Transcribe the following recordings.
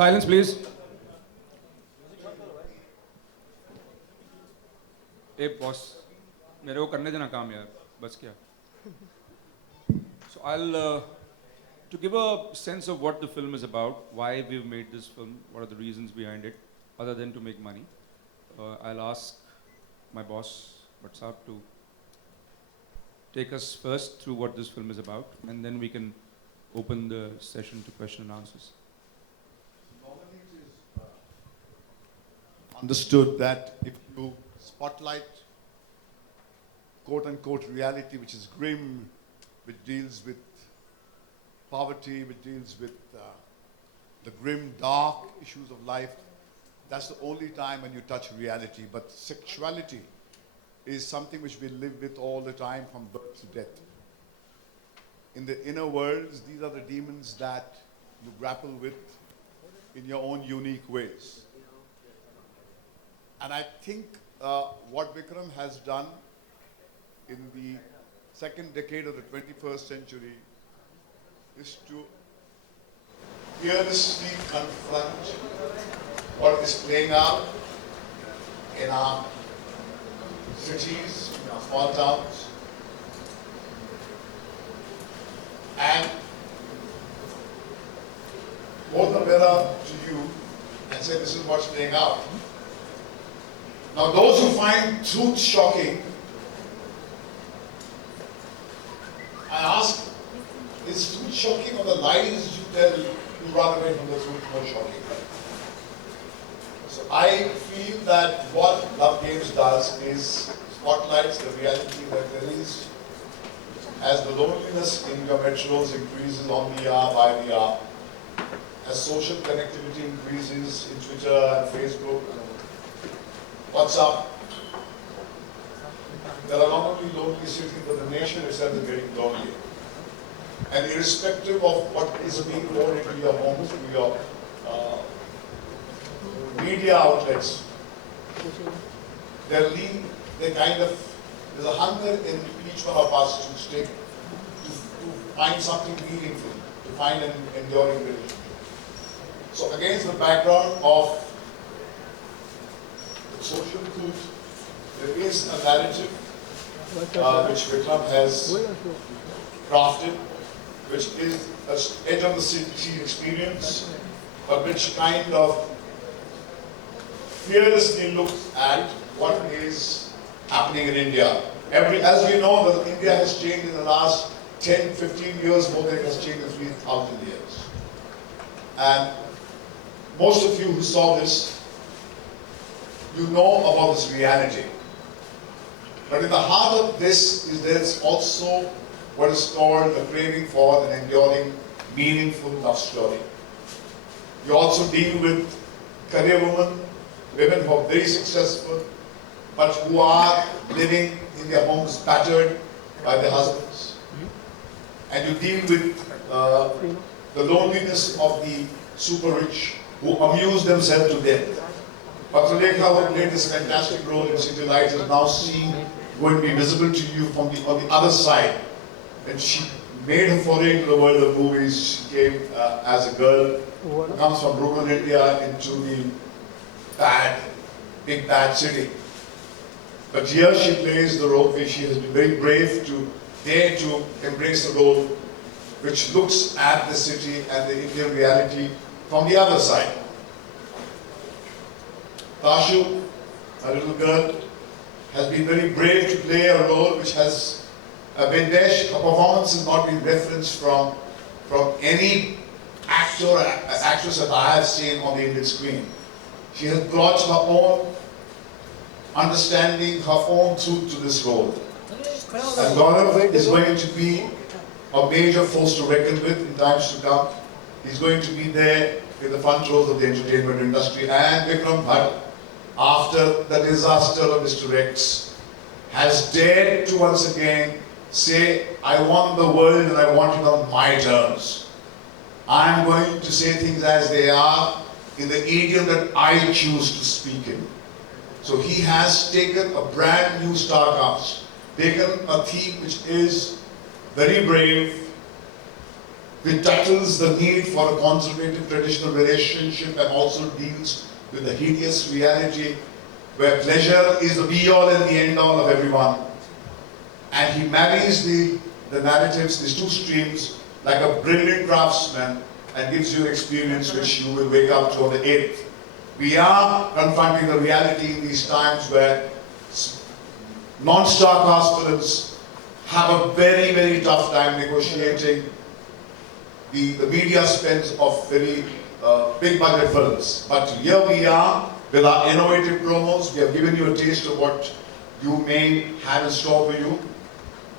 Silence, please. Hey, boss. मेरे को करने देना काम यार. बस क्या? So to give a sense of what the film is about, why we've made this film, what are the reasons behind it, other than to make money, I'll ask my boss, Vatsap, to take us first through what this film is about, and then we can open the session to question and answers. Normally it is understood that if you spotlight quote-unquote reality, which is grim, which deals with poverty, which deals with the grim, dark issues of life, that's the only time when you touch reality. But sexuality is something which we live with all the time from birth to death. In the inner worlds, these are the demons that you grapple with in your own unique ways. And I think what Vikram has done in the second decade of the 21st century is to fearlessly confront what is playing out in our cities, in our small towns, and hold the mirror to you and say, this is what's playing out. Now, those who find truth shocking, I ask, is truth shocking, or the lies you tell you run away from the truth more shocking? So I feel that what Love Games does is spotlights the reality that there is, as the loneliness in your metros increases on the hour by the hour, as social connectivity increases in Twitter and Facebook and WhatsApp, there are not only lonely cities, but the nation itself is getting lonely. And irrespective of what is being poured into your homes, to your media outlets, there's a hunger in each one of us to find something meaningful, to find an enduring relationship. So against the background of the social truth, there is a narrative which Vikram has crafted, which is an edge of the city experience, but which kind of fearlessly looks at what is happening in India. As we know, that India has changed in the last 10, 15 years more than it has changed in 3,000 years. And most of you who saw this, you know about this reality. But in the heart of this there's also what is called the craving for an enduring, meaningful love story. You also deal with career women who are very successful, but who are living in their homes battered by their husbands. And you deal with the loneliness of the super rich who amuse themselves to death. Patralekha, who played this fantastic role in City Lights, is now going to be visible to you on the other side. When she made her foray into the world of movies, she came as a girl who comes from rural India into the big bad city. But here she plays the role where she has been very brave to dare to embrace the role which looks at the city and the Indian reality from the other side. Tashu, a little girl, has been very brave to play a role which has Vendesh. Her performance has not been referenced from any actor or actress that I have seen on the Indian screen. She has brought her own understanding, her own truth to this role. And Gaurav is going to be a major force to reckon with in times to come. He's going to be there in the front rows of the entertainment industry. And Vikram Bhatt, after the disaster of Mr. X, has dared to once again say, I want the world and I want it on my terms. I'm going to say things as they are in the idiom that I choose to speak in. So he has taken a brand new star cast, taken a theme which is very brave, which tackles the need for a conservative traditional relationship and also deals with the hideous reality where pleasure is the be-all and the end-all of everyone. And he marries the narratives, these two streams, like a brilliant craftsman and gives you an experience which you will wake up to on the 8th. We are confronting the reality in these times where non-star cast films have a very, very tough time negotiating the media spends of very big budget films. But here we are with our innovative promos. We have given you a taste of what you may have in store for you.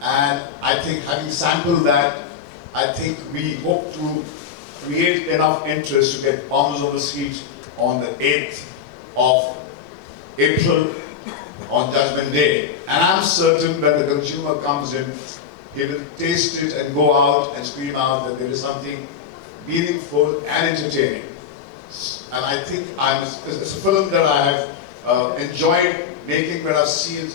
And I think having sampled that, I think we hope to create enough interest to get bums on the seat on the 8th of April on Judgment Day. And I'm certain when the consumer comes in, he will taste it and go out and scream out that there is something meaningful and entertaining. And I think it's a film that I have enjoyed making when I've seen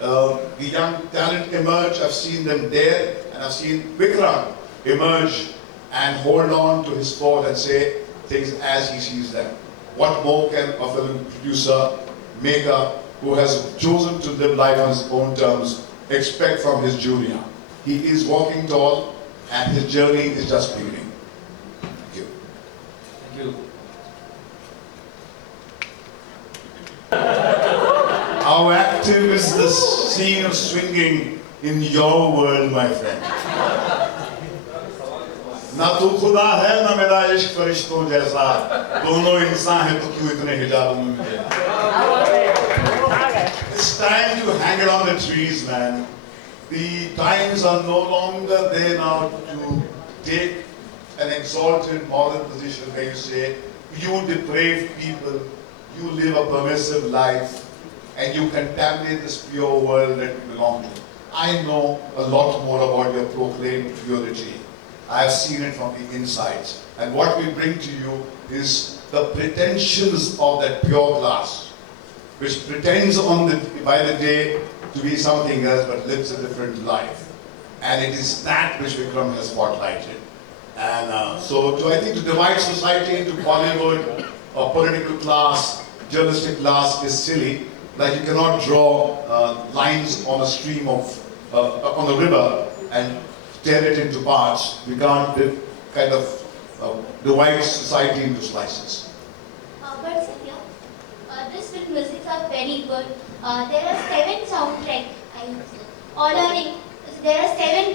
the young talent emerge. I've seen them there, and I've seen Vikram emerge and hold on to his sport and say things as he sees them. What more can a film producer, maker, who has chosen to live life on his own terms, expect from his junior? He is walking tall, and his journey is just beginning. Thank you. Thank you. How active is the scene of swinging in your world, my friend? ना तू खुदा है ना मेरा इश्क फरिश्तों जैसा, दोनों इंसान हैं तो क्यों इतने हिजाबों में मिले? It's time to hang it on the trees, man. The times are no longer there now to take an exalted moral position where you say, you depraved people, you live a permissive life, and you contaminate this pure world that you belong to. I know a lot more about your proclaimed purity. I have seen it from the insides. And what we bring to you is the pretensions of that pure glass, which pretends by the day to be something else but lives a different life. And it is that which Vikram has spotlighted. And I think to divide society into Bollywood or political class, journalistic class is silly. Like you cannot draw lines on a stream of, on a river and tear it into parts. We can't kind of divide society into slices. But Satya, this film musics are very good. There are 7 soundtracks. There are 7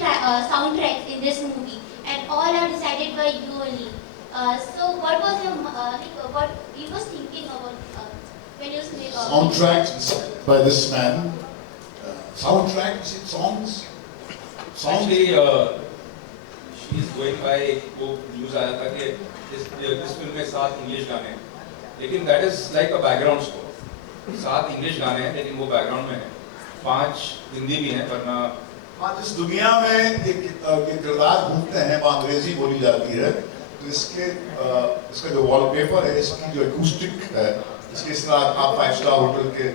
soundtracks in this movie, and all are decided by you only. So, what was your what you was thinking about when you made Soundtracks by this man. Soundtracks, songs. Actually, she is going by वो news आया था कि इस film में 7 English गाने हैं, लेकिन that is like a background score. 7 English गाने हैं, लेकिन वो background में है. 5 हिंदी भी हैं, वरना आज इस दुनिया में एक किरदार घूमते हैं, वहाँ अंग्रेजी बोली जाती है, तो इसका जो वॉलपेपर है, इसकी जो एकूस्टिक है, इसके इस तरह आप 5 स्टार होटल के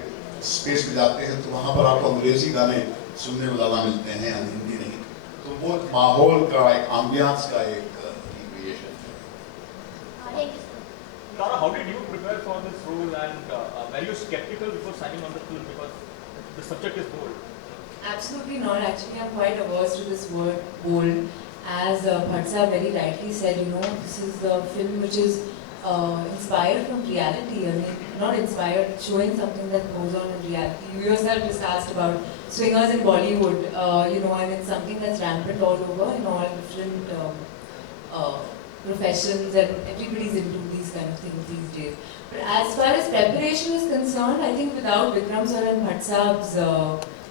स्पेस में जाते हैं, तो वहाँ पर आपको अंग्रेजी गाने सुनने को ज़्यादा मिलते हैं, हिंदी नहीं. तो वो माहौल का एक ambience का एक recreation है. Tara, how did you prepare for this role, and were you skeptical before signing on the film because the subject is bold? Absolutely not. Actually, I'm quite averse to this word bold. As Bhatt very rightly said, this is a film which is inspired from reality. I mean, not inspired, showing something that goes on in reality. You yourself just asked about swingers in Bollywood. I mean, something that's rampant all over in all different professions, and everybody's into these kind of things these days. But as far as preparation is concerned, I think without Vikram sir and Bhatt Saab's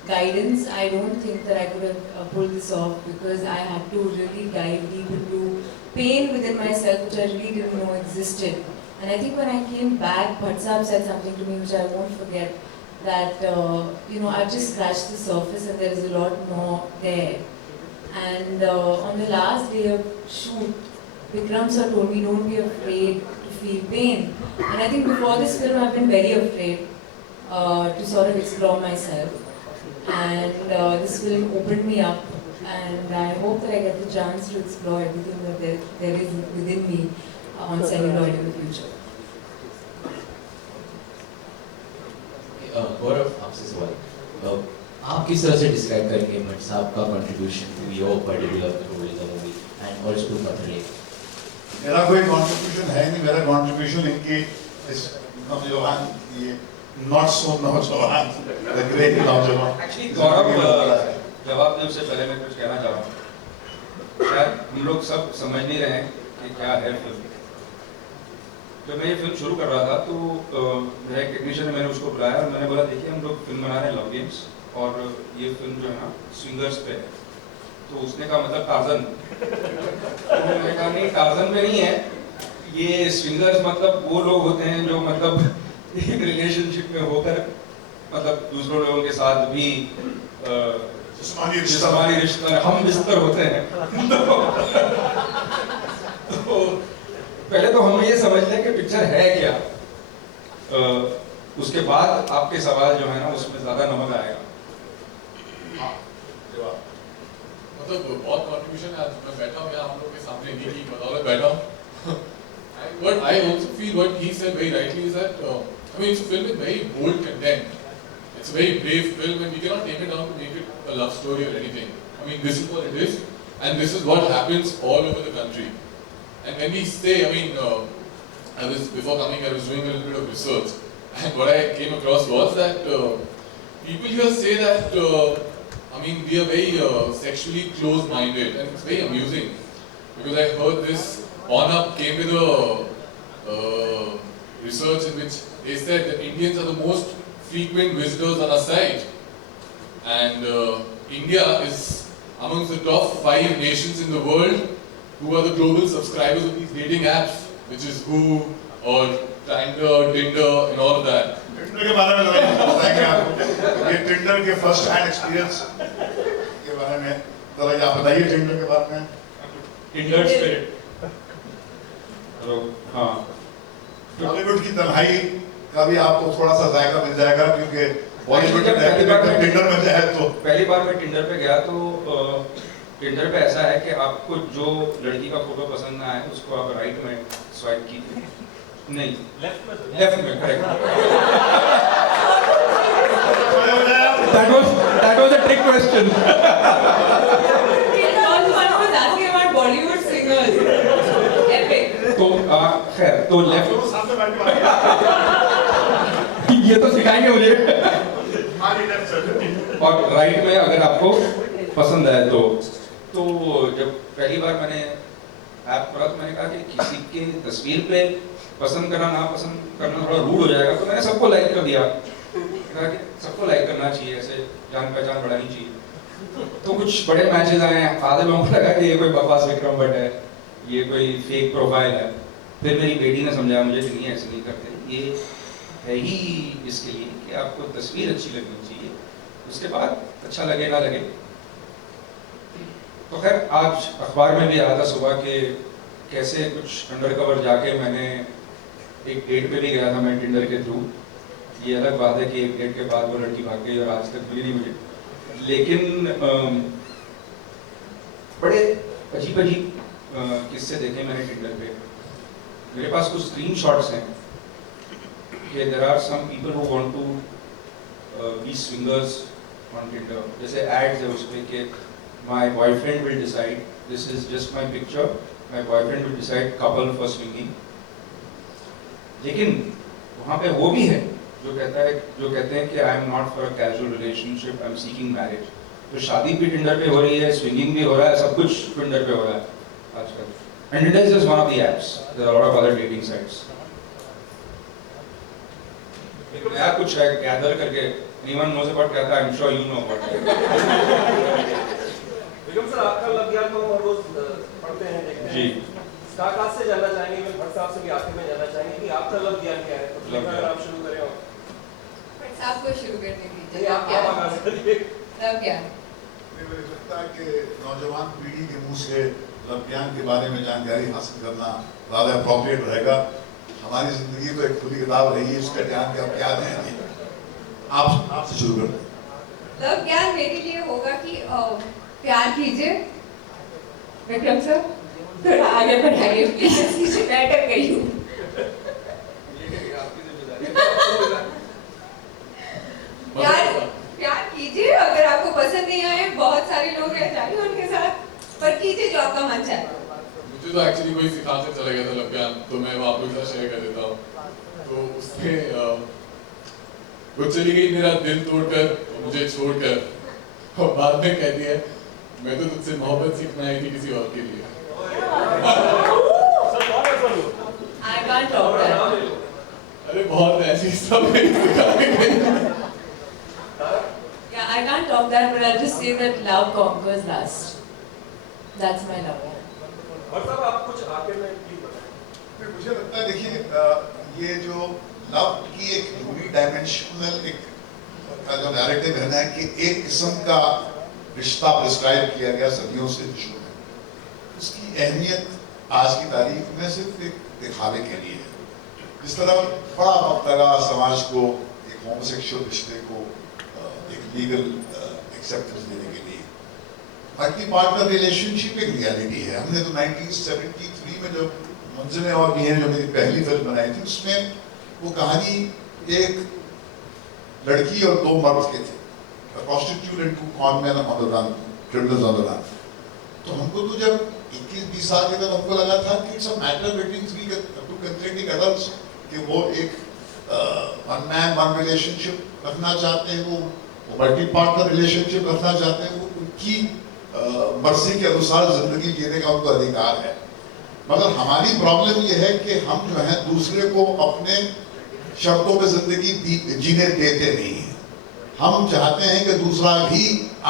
guidance, I don't think that I could have pulled this off, because I had to really dive deep into pain within myself which I really didn't know existed. And I think when I came back, Bhatt Saab said something to me which I won't forget, that I've just scratched the surface and there is a lot more there. And on the last day of shoot, Vikram sir told me, don't be afraid to feel pain. And I think before this film I've been very afraid to sort of explore myself. And this film opened me up and I hope that I get the chance to explore everything that there is within me on celluloid in the future. गौरव आपसे सवाल, आप किस तरह से describe करेंगे भट्ट साहब का contribution to your particular role in the movie and also to पथरे? मेरा कोई कंट्रीब्यूशन है नहीं, मेरा कंट्रीब्यूशन इनकी इस नौजवान, ये नॉट सो नौजवान, द ग्रेट नौजवान। एक्चुअली गौरव, जवाब देने से पहले मैं कुछ कहना चाह रहा हूँ। शायद हम लोग सब समझ नहीं रहे हैं कि क्या है फिल्म। जब मैं ये फिल्म शुरू कर रहा था तो मेरा एक टेक्नीशियन ने मैंने उसको बुलाया और मैंने बोला देखिए हम लोग फिल्म बना रहे हैं लव गेम्स और ये फिल्म जो है ना स्विंगर्स पे है। तो उसने कहा मतलब टार्जन? तो मैंने कहा नहीं, टार्जन में नहीं है, ये स्विंगर्स मतलब वो लोग होते हैं जो मतलब एक रिलेशनशिप में होकर मतलब दूसरों लोगों के साथ भी जिस्मानी रिश्ता हम बिस्तर होते हैं। तो पहले तो हम ये समझ लें कि पिक्चर है क्या, उसके बाद आपके सवाल जो है ना उसमें ज्यादा नमक आएगा। मतलब बहुत कंट्रीब्यूशन है। आज मैं बैठा हूँ यहाँ हम लोग के सामने इन्हीं की बदौलत बैठा हूँ। But I also feel what he said very rightly is that I mean it's a film with very bold content. It's a very brave film and we cannot take it down to make it a love story or anything. I mean this is what it is and this is what happens all over the country. And when we say, I mean, before coming, I was doing a little bit of research, and what I came across was that people here say that, I mean, we are very sexually close-minded, and it's very amusing because I heard this. On Up came with a research in which they said that Indians are the most frequent visitors on our site, and India is amongst the top 5 nations in the world who are the global subscribers of these dating apps, which is Who or Tinder, and all of that. Tinder के बारे में बताएंगे आपको, ये Tinder के first hand experience के बारे में जरा आप बताइए टिंडर के बारे में। Tinder spirit. हाँ, बॉलीवुड की तन्हाई का भी आपको थोड़ा सा जायका मिल जाएगा क्योंकि बॉलीवुड में टिंडर में जाए तो पहली बार मैं टिंडर पे गया तो टिंडर पे ऐसा है कि आपको जो लड़की का फोटो पसंद ना आए उसको आप राइट में स्वाइप कीजिए, नहीं लेफ्ट में, correct. That was a trick question. One was asking about Bollywood singers. Epic. तो खैर तो लेफ्ट ये तो सिखाएंगे मुझे। और राइट में अगर आपको पसंद आए तो जब पहली बार मैंने ऐप खोला तो मैंने कहा कि किसी के तस्वीर पे पसंद करना ना पसंद करना थोड़ा रूड हो जाएगा, तो मैंने सबको लाइक कर दिया। कहा कि सबको लाइक करना चाहिए, ऐसे जान पहचान बढ़ानी चाहिए। तो कुछ बड़े मैचेस आए, आधे लोगों को लगा कि ये कोई बकवास विक्रम भट्ट है, ये कोई फेक प्रोफाइल है। फिर मेरी बेटी ने समझाया मुझे कि नहीं ऐसे नहीं करते, ये है ही इसके लिए कि आपको तस्वीर अच्छी लगनी चाहिए, उसके बाद अच्छा लगे ना लगे। तो खैर आज अखबार में भी आया था सुबह के कैसे कुछ अंडरकवर जाके मैंने एक डेट पे भी गया था मैं टिंडर के थ्रू। ये अलग बात है कि एक डेट के बाद वो लड़की भाग गई और आज तक मिली नहीं मुझे, लेकिन बड़े अजीब अजीब किस्से देखे मैंने टिंडर पे। मेरे पास कुछ स्क्रीन शॉट्स हैं कि there are some people who want to be swingers on Tinder. जैसे एड्स है उस पे कि my boyfriend will decide, this is just my picture, my boyfriend will decide couple for swinging. लेकिन वहाँ पे वो भी है जो कहते हैं कि I am not for a casual relationship, I am seeking marriage. तो शादी भी टिंडर पे हो रही है, स्विंगिंग भी हो रहा है, सब कुछ टिंडर पे हो रहा है आजकल। And Tinder is just one of the apps. There are a lot of other dating sites. नया कुछ है गैदर करके, anyone knows about क्या था? I'm sure you know about it. Vikram sir, आपका लग गया तो हम रोज पढ़ते हैं, देखते हैं। जी। स्टारकास्ट से जानना चाहेंगे, मैं भट्ट साहब से भी आखिर में जानना चाहेंगे कि आपका लग गया क्या है? तो अगर आप शुरू करें और भट्ट साहब को शुरू करने दीजिए। आप आगाज करिए। तब क्या? मुझे लगता है कि नौजवान पीढ़ी के मुंह से लव्यान के बारे में जानकारी हासिल करना ज़्यादा अप्रोप्रिएट रहेगा। हमारी जिंदगी तो एक खुली किताब रही है, इसका ज्ञान का क्या दें। आपसे शुरू करते हैं। लव ज्ञान मेरे लिए होगा कि प्यार कीजिए विक्रम सर, थोड़ा आगे बढ़ाइए प्लीज, कीजिए, मैं अटक गई हूँ। प्यार कीजिए, अगर आपको पसंद नहीं आए, बहुत सारे लोग हैं, जाइए उनके साथ, पर कीजिए जो आपका मन चाहे। मुझे तो एक्चुअली कोई सिखा कर चला गया था लव्यान, तो मैं वो आप लोगों के साथ शेयर कर देता हूँ। तो उसमें वो चली गई मेरा दिल तोड़कर, मुझे छोड़कर, और बाद में कहती है मैं तो तुझसे मोहब्बत सीखना आई थी किसी और के लिए। सर कौन है सर वो? I can't talk that. अरे बहुत ऐसी सब नहीं सिखा के गई। Yeah, I can't talk that, but I'll just say that love conquers last. That's my love. और साहब आप कुछ आखिर में प्लीज बताएं। मुझे लगता है देखिए ये जो लव की एक यूनिक डायमेंशनल एक का जो नैरेटिव है ना कि एक किस्म का रिश्ता प्रिस्क्राइब किया गया सदियों से विश्व में, उसकी अहमियत आज की तारीख में सिर्फ एक दिखावे के लिए है। जिस तरह बड़ा वक्त लगा समाज को एक होमोसेक्सुअल रिश्ते को एक लीगल एक्सेप्टेंस देने के लिए, मल्टी पार्टनर रिलेशनशिप एक रियलिटी है। हमने तो 1973 में जो मंजिलें और भी हैं, जो मेरी पहली फिल्म बनाई थी, उसमें वो कहानी एक लड़की और दो मर्द के थे, prostitute and two conman on the run, criminals on the run. तो हमको तो जब 21-20 साल के तक हमको लगा था कि it's a matter between two consenting adults, कि वो एक वन मैन वन रिलेशनशिप रखना चाहते हैं, वो मल्टी पार्टनर रिलेशनशिप रखना चाहते हैं, वो उनकी मर्जी के अनुसार जिंदगी जीने का उनको अधिकार है। मगर हमारी प्रॉब्लम ये है कि हम जो है दूसरे को अपने शर्तों पे जिंदगी जीने देते नहीं हैं। हम चाहते हैं कि दूसरा भी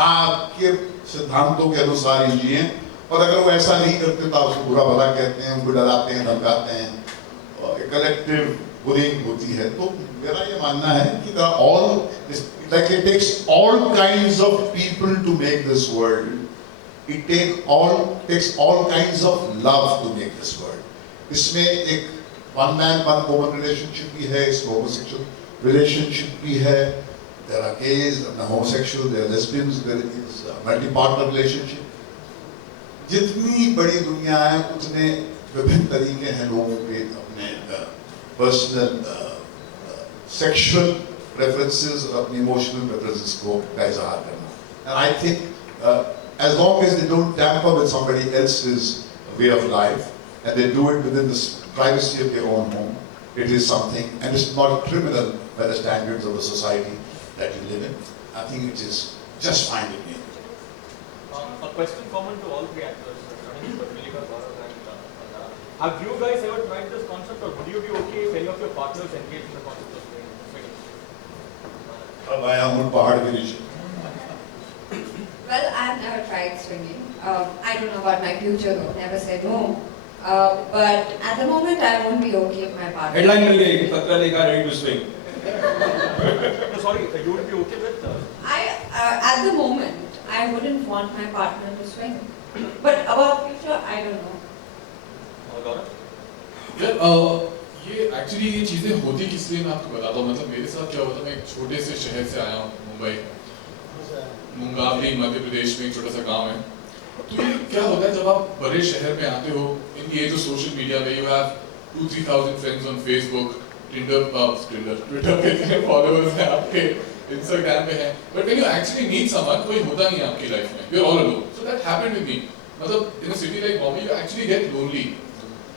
आपके सिद्धांतों के अनुसार ही जिए, और अगर वो ऐसा नहीं करते तो आप उसको बुरा भला कहते हैं, उनको डराते हैं, धमकाते हैं, कलेक्टिव बुलिंग होती है। तो मेरा ये मानना है कि all like it takes all kinds of people to make this world, it takes all kinds of love to make this world. इसमें एक one man one woman relationship भी है, इसमें होमोसेक्सुअल रिलेशनशिप भी है, there are gays, homosexual, there are lesbians, there is multi partner relationship. जितनी बड़ी दुनिया है उतने विभिन्न तरीके हैं लोगों के अपने पर्सनल सेक्सुअल प्रेफरेंसेस और अपनी इमोशनल प्रेफरेंसेस को का इजहार करना। And I think as long as they don't tamper with somebody else's way of life and they do it within the privacy of their own home, it is something, and it's not criminal by the standards of the society that you live in. I think it is just fine with me. A question common to all three actors, Ramesh, Patrilika, Gaurav, and Anna. Have you guys ever tried this concept, or would you be okay if any of your partners engage in the concept of swinging? अब आया हूँ पहाड़ के नीचे। Well, I've never tried swinging. I don't know about my future though, never said no. But at the moment, I won't be okay if my partner. Headline मिल गई कि Patralekha ready to swing. No, sorry, you would be okay with At the moment, I wouldn't want my partner to swing. But about future, I don't know. Gaurav? ये actually ये चीजें होती किस लिए मैं आपको बताता हूँ। मतलब मेरे साथ क्या हुआ था, मैं एक छोटे से शहर से आया हूँ, मुंबई, मुंगावली मध्य प्रदेश में एक छोटा सा गांव है। तो ये क्या होता है जब आप बड़े शहर में आते हो, इन ये जो सोशल मीडिया पे you have 2-3,000 friends on Facebook, Twitter पे इतने फॉलोअर्स हैं आपके, इंस्टाग्राम पे हैं, but when you actually need someone, कोई होता नहीं है आपकी लाइफ में, you are all alone. So that happened with me. मतलब in a city like Bombay you actually get lonely.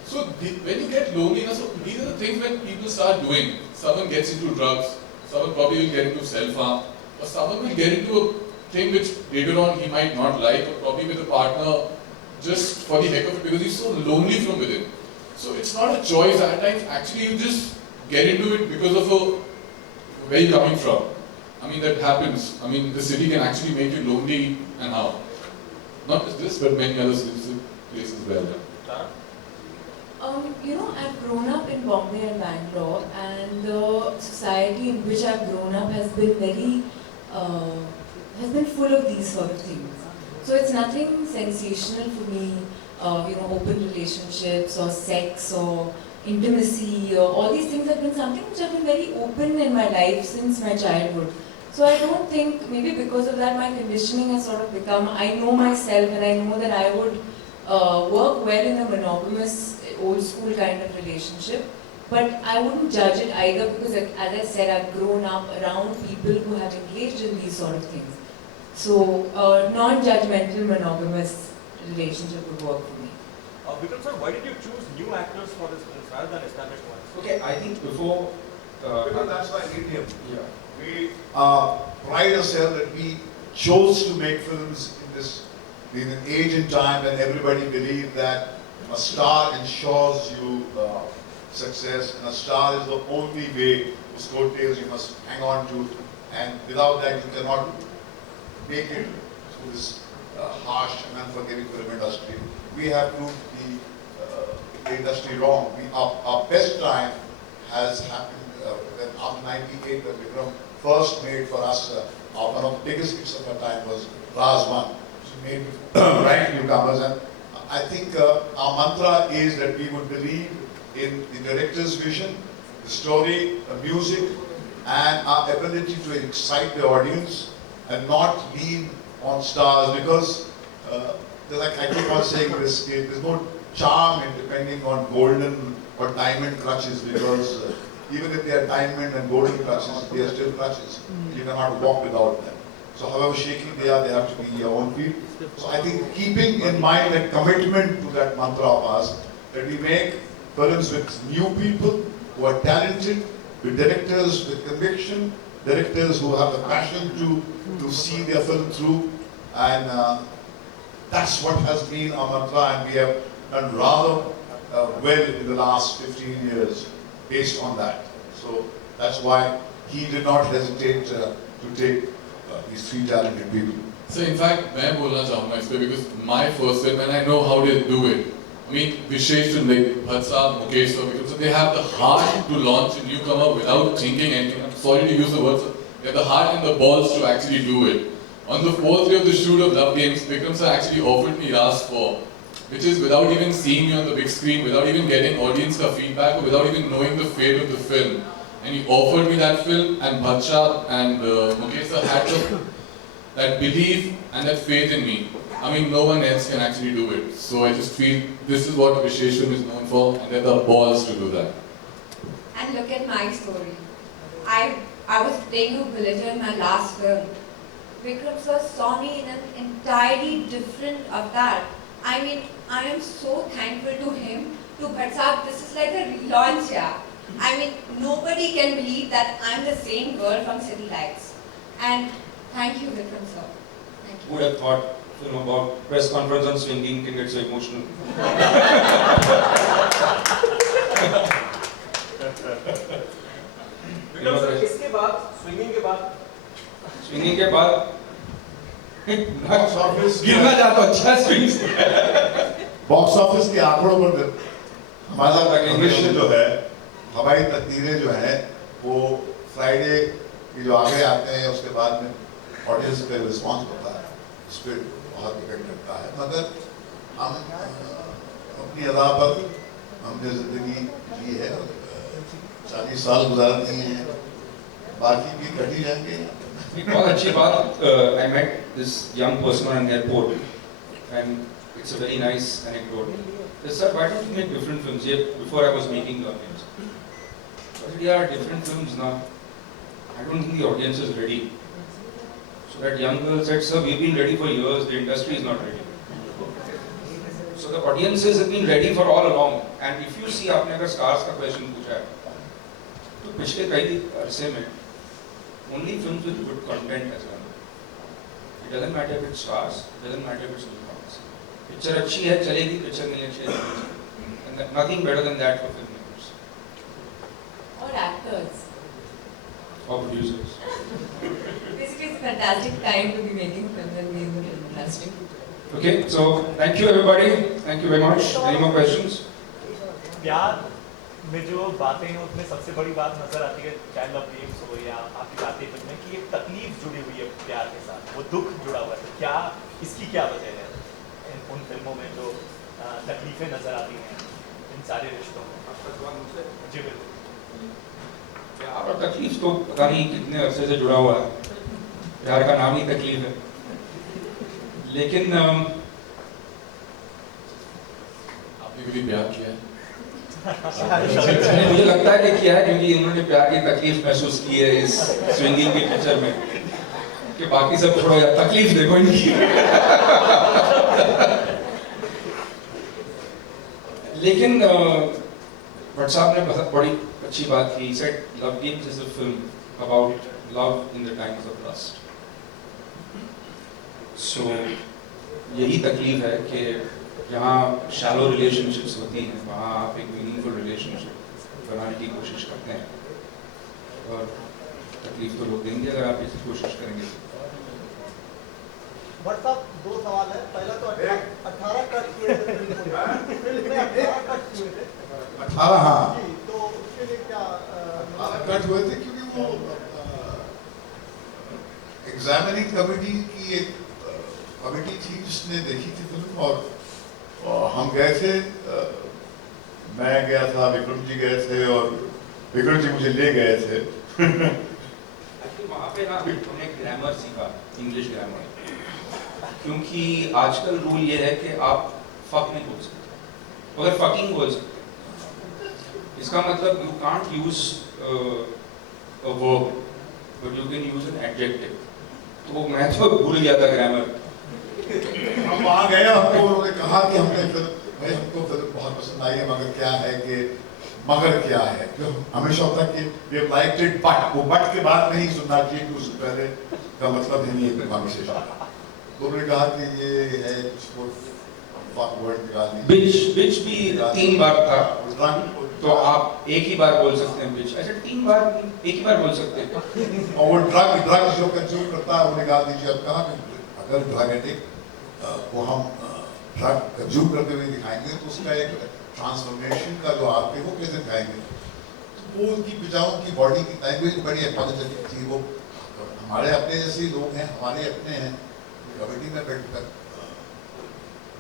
So when you get lonely, so these are the things when people start doing. Someone gets into drugs, someone probably will get into self-harm, or someone will get into a thing which later on he might not like, or probably with a partner just for the heck of it because he's so lonely from within. So it's not a choice at times. Actually, you just get into it because of where you're coming from. I mean, that happens. I mean, the city can actually make you lonely, and how? Not just this, but many other places as well. I've grown up in Bombay and Bangalore, and the society in which I've grown up has been full of these sort of things. So it's nothing sensational for me, open relationships or sex or intimacy or all these things have been something which have been very open in my life since my childhood. So I don't think, maybe because of that, my conditioning has sort of become, I know myself and I know that I would work well in a monogamous, old school kind of relationship. But I wouldn't judge it either because, as I said, I've grown up around people who have engaged in these sort of things. So, non-judgmental monogamous relationship would work for me. Vikram sir, why did you choose new actors for this film rather than established ones? Okay, I think before. Because that's why Indian. Yeah. We pride ourselves that we chose to make films in an age and time when everybody believed that a star ensures you success, and a star is the only way whose coattails you must hang on to, and without that you cannot make it through this harsh and unforgiving film industry. We have proved the industry wrong. Our best time has happened when after 98, when Vikram first made for us, one of the biggest hits of our time was Razman, which made bright newcomers. And I think our mantra is that we would believe in the director's vision, the story, the music, and our ability to excite the audience and not lean on stars, because like I keep on saying this, there's no charm in depending on golden or diamond clutches, because even if they are diamond and golden clutches, they are still clutches. You cannot walk without them. So however shaky they have to be your own feet. So I think keeping in mind that commitment to that mantra of ours, that we make films with new people who are talented, with directors with conviction, directors who have the passion to see their film through, and that's what has been our mantra, and we have done rather well in the last 15 years based on that. So that's why he did not hesitate to take these three talented people. So in fact, मैं बोलना चाहूँगा इस पे, because my first film, and I know how they do it. I mean, Vishesh and like Bhatt Saab, Mukesh sir, Vikram sir, they have the heart to launch a newcomer without thinking anything. I'm sorry to use the word, sir. They have the heart and the balls to actually do it. On the fourth day of the shoot of Love Games, Vikram sir actually offered me Ras 4, which is without even seeing me on the big screen, without even getting audience feedback, or without even knowing the fate of the film. And he offered me that film, and Bhatt Saab and Mukesh sir had that belief and that faith in me. I mean, no one else can actually do it. So I just feel this is what Vishesham is known for, and they have the balls to do that. And look at my story. I was playing a villager in my last film. Vikram sir saw me in an entirely different avatar. I mean, I am so thankful to him, to Bhatt Saab. This is like a relaunch, yeah. I mean, nobody can believe that I'm the same girl from City Lights. And thank you, Vikram sir. Thank you. Who would have thought film about press conference on swinging can get so emotional? Vikram sir, इसके बाद swinging के बाद swinging के बाद box office गिरना जाता अच्छा swing box office के आंकड़ों पर हमारा भविष्य जो है, हमारी तकदीरें जो हैं, वो फ्राइडे की जो आगे आते हैं उसके बाद में ऑडियंस पे रिस्पॉन्स होता है, उस पर बहुत डिपेंड करता है। मगर हम अपनी अदा पर हमने जिंदगी जी है, 40 साल गुजार दिए हैं, बाकी भी कट ही जाएंगे। बहुत अच्छी बात, I met this young person on an airport, and it's a very nice anecdote. They said, why don't you make different films? Yet before I was making the audience. I said, yeah, different films now. I don't think the audience is ready. So that young girl said, sir, we've been ready for years, the industry is not ready. So the audiences have been ready for all along. And if you see, आपने अगर stars का question पूछा है, तो पिछले कई अरसे में only films with good content has won. It doesn't matter if it's stars, it doesn't matter if it's newcomers. Picture अच्छी है चलेगी, picture नहीं अच्छी है चलेगी. And nothing better than that for filmmakers Or actors. or producers. Basically, it's a fantastic time to be making films and be in the film industry. Okay, so thank you everybody. Thank you very much. Any more questions? प्यार में जो बातें हैं उसमें सबसे बड़ी बात नजर आती है, चाहे लव गेम्स हो या आपकी बातें फिल्म में, कि एक तकलीफ जुड़ी हुई है प्यार के साथ, वो दुख जुड़ा हुआ है। तो क्या इसकी क्या वजह है उन फिल्मों में जो तकलीफें नजर आती हैं इन सारे रिश्तों में? जी बिल्कुल। प्यार और तकलीफ तो पता नहीं कितने अरसे से जुड़ा हुआ है। प्यार का नाम ही तकलीफ है। लेकिन आपने कभी प्यार किया है? मुझे लगता है कि किया है, क्योंकि उन्होंने प्यार की तकलीफ महसूस की है इस स्विंगिंग की पिक्चर में, कि बाकी सब छोड़ो यार, तकलीफ देखो इनकी। लेकिन भट्ट साहब ने बहुत बड़ी अच्छी बात की, said love games is a film about love in the times of lust. So यही तकलीफ है कि जहाँ शैलो रिलेशनशिप्स होती हैं वहाँ आप एक मीनिंगफुल रिलेशनशिप बनाने की कोशिश करते हैं, और तकलीफ तो लोग देंगे अगर आप इसकी कोशिश करेंगे। बट साहब, दो सवाल है। पहला तो 18 कट हुए थे फिल्म में, 18 कट हुए थे 18, हाँ जी, तो उसके लिए क्या कट हुए थे, क्योंकि वो एग्जामिनिंग कमेटी की एक कमेटी थी जिसने देखी थी फिल्म, और हम गए थे, मैं गया था, विक्रम जी गए थे, और विक्रम जी मुझे ले गए थे। एक्चुअली वहाँ पे ना हमने ग्रामर सीखा, इंग्लिश ग्रामर, क्योंकि आजकल रूल ये है कि आप फक नहीं बोल सकते, अगर फकिंग बोल सकते, इसका मतलब you can't use a verb but you can use an adjective. तो मैं तो भूल गया था ग्रामर। हम वहाँ गए, हमको उन्होंने कहा कि हमने फिल्म, भाई हमको फिल्म बहुत पसंद आई है, मगर क्या है कि मगर क्या है, जो हमेशा होता है कि we have liked it, but वो बट के बाद नहीं सुनना चाहिए कि उससे पहले का मतलब ही नहीं है कॉन्वर्सेशन का। तो उन्होंने कहा कि ये है कुछ वर्ड निकाल दीजिए, बिच भी 3 बार था, तो आप एक ही बार बोल सकते हैं बिच। अच्छा 3 बार एक ही बार बोल सकते हैं। और वो ड्रग जो कंज्यूम करता है वो निकाल दीजिए। अब कहा कि अगर ड्रग एडिक्ट को हम ड्रग कंज्यूम करते हुए दिखाएंगे तो उसका एक ट्रांसफॉर्मेशन का जो आर्क है वो कैसे दिखाएंगे। तो वो उनकी पिजाओं की बॉडी की लैंग्वेज बड़ी अपॉलोजेटिक थी। वो हमारे अपने जैसे ही लोग हैं, हमारे अपने हैं, कमेटी में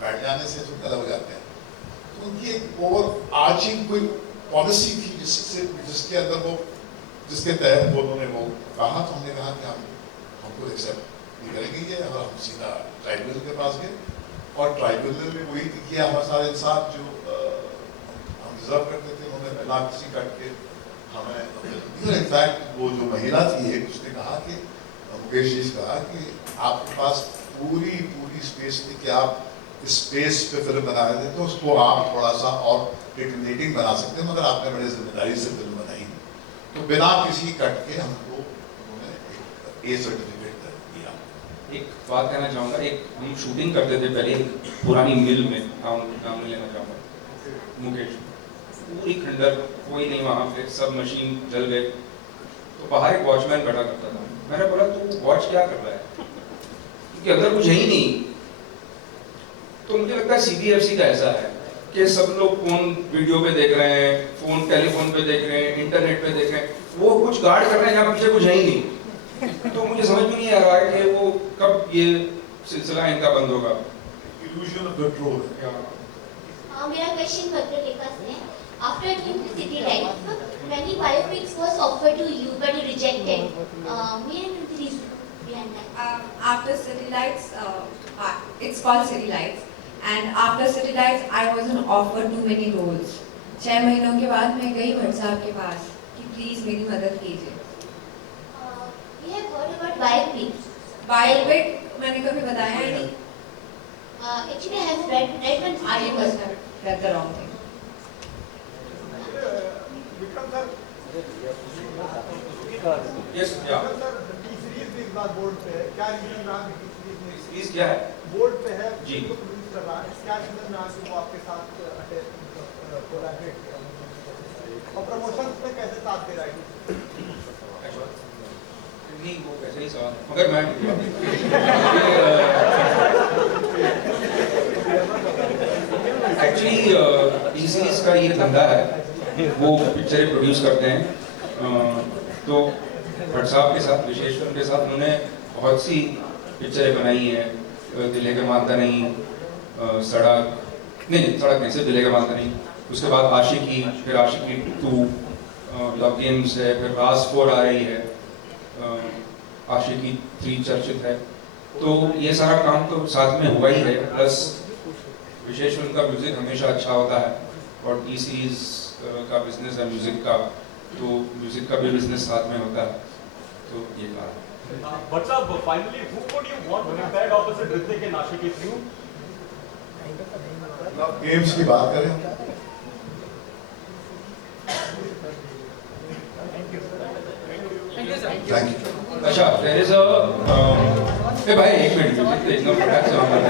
बैठ जाने से जो अलग हो जाते हैं। तो उनकी एक ओवर आर्चिंग कोई पॉलिसी थी जिसके अंदर वो, जिसके तहत वो उन्होंने वो कहा। तो हमने कहा कि हमको एक्सेप्ट नहीं करेंगे ये, और हम सीधा ट्राइब्यूनल के पास गए, और ट्राइब्यूनल में वही किया हमारे सारे इंसाफ जो हम डिजर्व करते थे, उन्होंने बिना किसी कट के हमें। इनफैक्ट वो जो महिला थी एक, उसने कहा कि मुकेश जी से कहा कि आपके पास पूरी स्पेस थी कि आप इस स्पेस पे फिल्म बना रहे थे, तो उसको आप थोड़ा सा और इंटीमिडेटिंग बना सकते हैं, मगर आपने बड़े जिम्मेदारी से फिल्म बनाई। तो बिना किसी कट के हमको उन्होंने ए सर्टिफिकेट दिया। एक बात कहना चाहूँगा, एक हम शूटिंग करते थे पहले पुरानी मिल में, नाम नहीं लेना चाहूँगा, मुकेश, पूरी खंडर, कोई नहीं वहाँ पे, सब मशीन जल गए। तो बाहर एक वॉचमैन बैठा करता था। मैंने बोला तू वॉच क्या कर रहा है, क्योंकि अगर कुछ है ही नहीं। तो मुझे लगता है CBFC का ऐसा है कि सब लोग फोन वीडियो पे देख रहे हैं, फोन टेलीफोन पे देख रहे हैं, इंटरनेट पे देख रहे हैं, वो कुछ गार्ड कर रहे हैं जहाँ पीछे कुछ है ही नहीं। तो मुझे समझ में नहीं आ रहा है कि वो कब ये सिलसिला इनका बंद होगा। Illusion of control. मेरा क्वेश्चन पत्रलेखा से है। After doing the City Lights, many biopics was offered to you but you rejected. May I know the reason behind that? After City Lights, it's called City Lights, and after City Lights, I wasn't offered too many roles. 6 महीनों के बाद मैं गई भट्ट साहब के पास कि please मेरी मदद कीजिए। We have heard about biopics. Biopic मैंने कभी बताया ही नहीं। Actually, I have read one. I must have read the wrong thing. Vikram sir, Yes, yeah. Vikram sir, T-Series भी इस बार बोर्ड पे है। क्या रीजन रहा कि टी-सीरीज में सीरीज क्या है? बोर्ड पे है, जी। उसको प्रोड्यूस कर रहा है, क्या रीजन रहा कि वो आपके साथ कोलैबोरेट किया, और प्रमोशन में कैसे साथ दे रहा है? नहीं, वो कैसे ही सवाल, मगर मैं एक्चुअली टी-सीरीज का ये धंधा है, वो पिक्चरें प्रोड्यूस करते हैं। तो भट्ट साहब के साथ, विशेष फिल्म के साथ, उन्होंने बहुत सी पिक्चरें बनाई हैं। दिल के मानता नहीं, सड़क नहीं, सिर्फ दिल के मानता नहीं, उसके बाद आशिकी, फिर आशिकी 2, लव गेम्स है, फिर राज 4 आ रही है, आशिकी 3 चर्चित है, तो ये सारा काम तो साथ में हुआ ही है। प्लस विशेष फिल्म का म्यूजिक हमेशा अच्छा होता है और टी सीरीज का बिजनेस है म्यूजिक का, तो म्यूजिक का भी बिजनेस साथ में होता है, तो ये कारण। But sir, finally, who would you want to be paired opposite Hrithik in Aashiqui 3? Games की बात करें, थैंक यू। अच्छा, there is a ए भाई एक मिनट मुझे तो एकदम फटाक से आना है।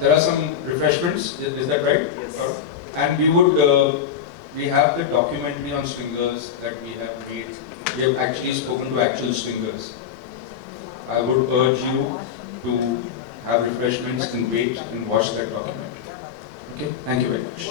There are some refreshments, is that right? Yes. And we have the documentary on swingers that we have made. We have actually spoken to actual swingers. I would urge you to have refreshments and wait and watch that documentary. Okay, thank you very much.